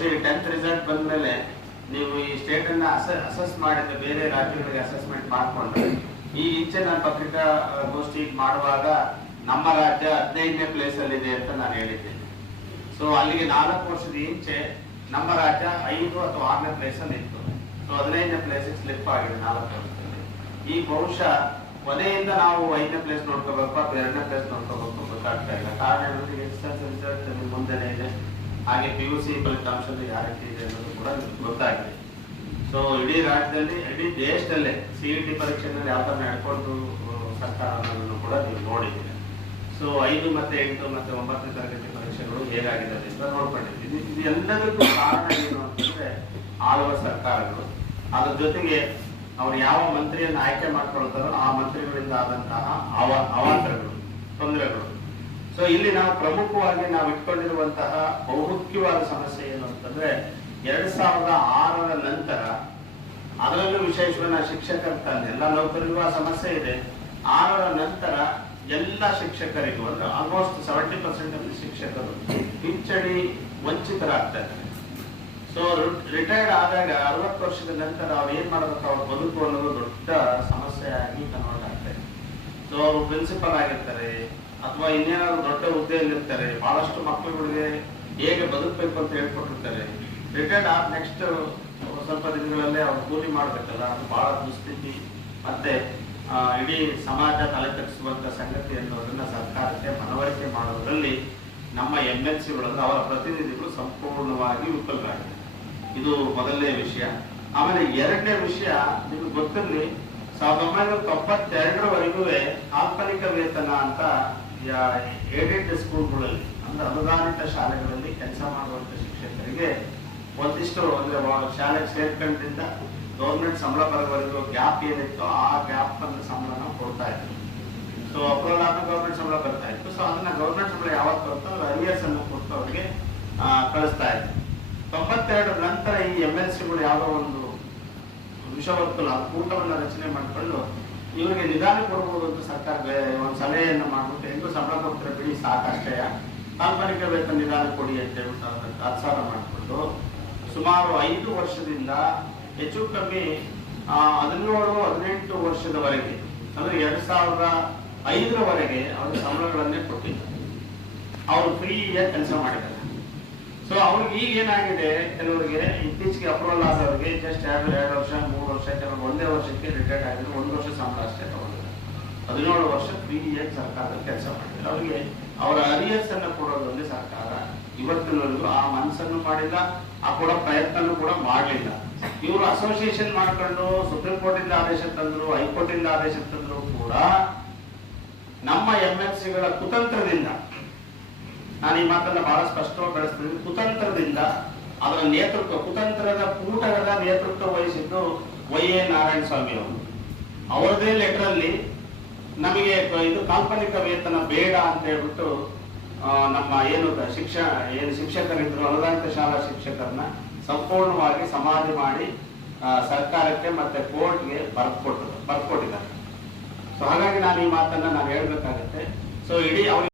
ಬಹುಶಃ tenth result ಬಂದ್ಮೇಲೆ ನೀವು ಈ ಸ್ಟೇಟ್ ಅನ್ನ ಅಸೆಸ್ ಮಾಡಿದ್ರೆ, ಬೇರೆ ರಾಜ್ಯಗಳಿಗೆ ಅಸೆಸ್ಮೆಂಟ್ ಮಾಡಿಕೊಂಡ್ರೆ, ಈ ಇಂಚೆ ನಾನು ಪತ್ರಿಕಾ ಗೋಷ್ಠಿ ಮಾಡುವಾಗ ನಮ್ಮ ರಾಜ್ಯ ಹದಿನೈದನೇ ಪ್ಲೇಸ್ ಅಲ್ಲಿ ಇದೆ ಅಂತ ನಾನು ಹೇಳಿದ್ದೇನೆ ಸೊ ಅಲ್ಲಿಗೆ ನಾಲ್ಕು ವರ್ಷದ ಇಂಚೆ ನಮ್ಮ ರಾಜ್ಯ ಐದು ಅಥವಾ ಆರನೇ ಪ್ಲೇಸ್ ಅಲ್ಲಿ ಇತ್ತು. ಸೊ ಹದಿನೈದನೇ ಪ್ಲೇಸ್ ಸ್ಲಿಪ್ ಆಗಿದೆ ನಾಲ್ಕು ವರ್ಷದಲ್ಲಿ. ಈ ಬಹುಶಃ ಕೊನೆಯಿಂದ ನಾವು ಐದನೇ ಪ್ಲೇಸ್ ನೋಡ್ಕೋಬೇಕು, ಅಥವಾ ಎರಡನೇ ಪ್ಲೇಸ್ ನೋಡ್ಕೋಬೇಕು ಗೊತ್ತಾಗ್ತಾ ಇಲ್ಲ. ಕಾರಣ ರಿಸಲ್ಟ್ ಮುಂದೆನೇ ಇದೆ? ಹಾಗೆ ಪಿ ಯು ಸಿ ಫಲಿತಾಂಶದಲ್ಲಿ ಯಾವ ಇದೆ ಅನ್ನೋದು ಕೂಡ ಗೊತ್ತಾಗಿದೆ. ಸೊ ಇಡೀ ರಾಜ್ಯದಲ್ಲಿ, ಇಡೀ ದೇಶದಲ್ಲೇ ಸಿ ಇ ಟಿ ಪರೀಕ್ಷೆನಲ್ಲಿ ಯಾವ ತರ ನಡ್ಕೊಂಡು ಸರ್ಕಾರ ಅನ್ನೋದನ್ನು ಕೂಡ ನೀವು ನೋಡಿದ್ದೀರಿ. ಸೊ ಐದು ಮತ್ತೆ ಎಂಟು ಮತ್ತೆ ಒಂಬತ್ತನೇ ತರಗತಿ ಪರೀಕ್ಷೆಗಳು ಹೇಗಾಗಿದೆ ಅಂತ ನೋಡ್ಕೊಂಡಿದ್ದೀವಿ ಇದು ಇದು ಎಲ್ಲದಕ್ಕೂ ಕಾರಣ ಏನು ಅಂತಂದ್ರೆ ಆಳುವ ಸರ್ಕಾರಗಳು. ಅದ್ರ ಜೊತೆಗೆ ಅವ್ರು ಯಾವ ಮಂತ್ರಿಯನ್ನು ಆಯ್ಕೆ ಮಾಡ್ಕೊಳ್ತಾರೋ ಆ ಮಂತ್ರಿಗಳಿಂದ ಆದಂತಹ ಅವ, ಅವಾಂತರಗಳು, ತೊಂದರೆಗಳು. ಸೊ ಇಲ್ಲಿ ನಾವು ಪ್ರಮುಖವಾಗಿ ನಾವು ಇಟ್ಕೊಂಡಿರುವಂತಹ ಬಹುಮುಖ್ಯವಾದ ಸಮಸ್ಯೆ ಏನು ಅಂತಂದ್ರೆ, ಎರಡ್ ಸಾವಿರದ ಆರರ ನಂತರ ಅದರಲ್ಲೂ ವಿಶೇಷವಾಗಿ ನಾವು ಶಿಕ್ಷಕರ ಎಲ್ಲ ನೌಕರಿಗೂ ಆ ಸಮಸ್ಯೆ ಇದೆ. ಆರರ ನಂತರ ಎಲ್ಲ ಶಿಕ್ಷಕರಿಗೂ, ಅಂದ್ರೆ ಆಲ್ಮೋಸ್ಟ್ ಸೆವೆಂಟಿ ಪರ್ಸೆಂಟ್ ಆಫ್ ಶಿಕ್ಷಕರು ಪಿಂಚಣಿ ವಂಚಿತರಾಗ್ತಾ ಇದ್ದಾರೆ ಸೊ ರಿಟೈರ್ಡ್ ಆದಾಗ ಅರವತ್ತು ವರ್ಷದ ನಂತರ ಅವ್ರು ಏನ್ ಮಾಡ್ಬೇಕು? ಅವ್ರ ಬದುಕು ಅನ್ನೋದು ದೊಡ್ಡ ಸಮಸ್ಯೆ ಆಗಿ ಕನ್ವರ್ಟ್ ಆಗ್ತಾ ಇದೆ. ಸೊ ಅವರು ಪ್ರಿನ್ಸಿಪಲ್ ಆಗಿರ್ತಾರೆ ಅಥವಾ ಇನ್ನೇನಾದ್ರು ದೊಡ್ಡ ಹುದ್ದೆಯಲ್ಲಿರ್ತಾರೆ, ಬಹಳಷ್ಟು ಮಕ್ಕಳುಗಳಿಗೆ ಹೇಗೆ ಬದುಕಬೇಕು ಅಂತ ಹೇಳ್ಕೊಟ್ಟಿರ್ತಾರೆ. ರಿಟೈರ್ಡ್ ಆದ ನೆಕ್ಸ್ಟ್ ಸ್ವಲ್ಪ ದಿನಗಳಲ್ಲೇ ಅವ್ರು ಕೂಲಿ ಮಾಡ್ಬೇಕಲ್ಲ, ಅದು ಬಹಳ ದುಸ್ಥಿತಿ. ಮತ್ತೆ ಇಡೀ ಸಮಾಜ ತಲೆ ತಗ್ಸುವಂತ ಸಂಗತಿ ಅನ್ನೋದನ್ನ ಸರ್ಕಾರಕ್ಕೆ ಮನವರಿಕೆ ಮಾಡೋದ್ರಲ್ಲಿ ನಮ್ಮ ಎಂ ಎಲ್ ಸಿಗಳಲ್ಲಿ ಅವರ ಪ್ರತಿನಿಧಿಗಳು ಸಂಪೂರ್ಣವಾಗಿ ವಿಫಲರಾಗಿದೆ ಇದು ಮೊದಲನೇ ವಿಷಯ. ಆಮೇಲೆ ಎರಡನೇ ವಿಷಯ, ನಿಮ್ಗೆ ಗೊತ್ತಿರಲಿ, ಸಾವಿರದ ಒಂಬೈನೂರ ತೊಂಬತ್ತೆರಡರವರೆಗೂ ಕಾಲ್ಪನಿಕ ವೇತನ ಅಂತ ಏಡೆಡ್ ಸ್ಕೂಲ್ಗಳಲ್ಲಿ, ಅಂದ್ರೆ ಅನುದಾನಿತ ಶಾಲೆಗಳಲ್ಲಿ ಕೆಲಸ ಮಾಡುವಂತ ಶಿಕ್ಷಕರಿಗೆ ಒಂದಿಷ್ಟು ಅಂದ್ರೆ ಶಾಲೆಗೆ ಸೇರ್ಕೊಂಡ್ರಿಂದ ಗೌರ್ಮೆಂಟ್ ಸಂಬಳ ಬರೋವರೆಗೂ ಗ್ಯಾಪ್ ಏನಿತ್ತು ಆ ಗ್ಯಾಪ್ ಅನ್ನು ಸಂಬಳನ ಕೊಡ್ತಾ ಇತ್ತು ಸೊ ಅಪ್ರೂವಲ್ ಆದ ಗೌರ್ಮೆಂಟ್ ಸಂಬಳ ಬರ್ತಾ ಇತ್ತು. ಸೊ ಅದನ್ನ ಗೌರ್ಮೆಂಟ್ ಸಂಬಳ ಯಾವಾಗ ಬರ್ತೋ ಅವ್ರು ಅರಿಯರ್ಸ್ ಅನ್ನು ಕೊಟ್ಟು ಅವ್ರಿಗೆ ಕಳಿಸ್ತಾ ಇತ್ತು ತೊಂಬತ್ತೆರಡರ ನಂತರ ಈ ಎಂ ಎಲ್ ಸಿಗಳು ಯಾವುದೋ ಒಂದು ವಿಷವತ್ತು ಕೂಟವನ್ನು ರಚನೆ ಮಾಡಿಕೊಂಡು ಇವರಿಗೆ ನಿಧಾನ ಕೊಡಬಹುದು ಅಂತ ಸರ್ಕಾರ ಸಲಹೆಯನ್ನು ಮಾಡ್ಬಿಟ್ಟು ಹೆಂಗೂ ಸಂಬಳ ಕೊಡ್ತಾರೆ ಬಿಡಿ, ಸಾಕಷ್ಟೇ. ಕಾಲ್ಪನಿಕ ವೇತನ ನಿಧಾನ ಕೊಡಿ ಅಂತ ಹೇಳ್ಬಿಟ್ಟು ಅಂತ ತಾತ್ಸಾರ ಮಾಡಿಕೊಂಡು ಸುಮಾರು ಐದು ವರ್ಷದಿಂದ ಹೆಚ್ಚು ಕಮ್ಮಿ ಹದಿನೇಳು, ಹದಿನೆಂಟು ವರ್ಷದವರೆಗೆ, ಅಂದ್ರೆ ಎರಡ್ ಸಾವಿರದ ಐದರವರೆಗೆ ಅವರು ಸಂಬಳಗಳನ್ನೇ ಕೊಟ್ಟಿದ್ದಾರೆ ಅವರು ಫ್ರೀಯಾಗಿ ಕೆಲಸ ಮಾಡಿದ್ದಾರೆ. ಸೊ ಅವ್ರಿಗೆ ಈಗ ಏನಾಗಿದೆ? ಕೆಲವರಿಗೆ ಇತ್ತೀಚೆಗೆ ಅಪ್ರೂವಲ್ ಆದವರಿಗೆ ಜಸ್ಟ್ ಎರಡು ಎರಡು ವರ್ಷ, ಮೂರು ವರ್ಷ, ಕೆಲವರು ಒಂದೇ ವರ್ಷಕ್ಕೆ ರಿಟೈರ್ಡ್ ಆಗಿದ್ರು, ಒಂದು ವರ್ಷ ಸಂಬಳ ಹದಿನೇಳು ವರ್ಷ ಫ್ರೀಯಾಗಿ ಸರ್ಕಾರದ ಕೆಲಸ ಮಾಡಿದ್ರು. ಅವರಿಗೆ ಅವರ ಅರಿಯರ್ಸ್ ಅನ್ನ ಕೊಡೋದೊಂದೇ ಸರ್ಕಾರ ಇವತ್ತಿನವರೆಗೂ ಆ ಮನಸ್ಸನ್ನು ಮಾಡಿಲ್ಲ, ಆ ಕೂಡ ಪ್ರಯತ್ನನೂ ಕೂಡ ಮಾಡಲಿಲ್ಲ. ಇವರು ಅಸೋಸಿಯೇಷನ್ ಮಾಡ್ಕೊಂಡು ಸುಪ್ರೀಂ ಕೋರ್ಟ್ ಇಂದ ಆದೇಶ ತಂದ್ರು ಹೈಕೋರ್ಟ್ ಇಂದ ಆದೇಶ ತಂದ್ರು ಕೂಡ ನಮ್ಮ ಎಂ ಎಲ್ ಸಿಗಳ ಕುತಂತ್ರದಿಂದ, ನಾನು ಈ ಮಾತನ್ನ ಬಹಳ ಸ್ಪಷ್ಟವಾಗಿ ಬೆಳೆಸ್ತೀನಿ ಕುತಂತ್ರದಿಂದ ಅದರ ನೇತೃತ್ವ, ಕುತಂತ್ರದ ಕೂಟಗಳ ನೇತೃತ್ವ ವಹಿಸಿದ್ದು ವೈ ಎ ನಾರಾಯಣ ಸ್ವಾಮಿ ಅವರು. ಅವರದೇ ಲೆಟರ್ ನಮಗೆ ಇದು ಕಾಲ್ಪನಿಕ ವೇತನ ಬೇಡ ಅಂತ ಹೇಳ್ಬಿಟ್ಟು ನಮ್ಮ ಏನು ಶಿಕ್ಷ, ಏನು ಶಿಕ್ಷಕರಿದ್ರು, ಅನುದಾನಿತ ಶಾಲಾ ಶಿಕ್ಷಕರನ್ನ ಸಂಪೂರ್ಣವಾಗಿ ಸಮಾಧಿ ಮಾಡಿ ಸರ್ಕಾರಕ್ಕೆ ಮತ್ತೆ ಕೋರ್ಟ್ಗೆ ಬರ್ಕೊಟ್ಟು ಬರ್ಕೊಟ್ಟಿದ್ದಾರೆ ಸೊ ಹಾಗಾಗಿ ನಾನು ಈ ಮಾತನ್ನ ನಾನು ಹೇಳ್ಬೇಕಾಗತ್ತೆ. ಸೊ ಇಡೀ ಅವ್ರಿಗೆ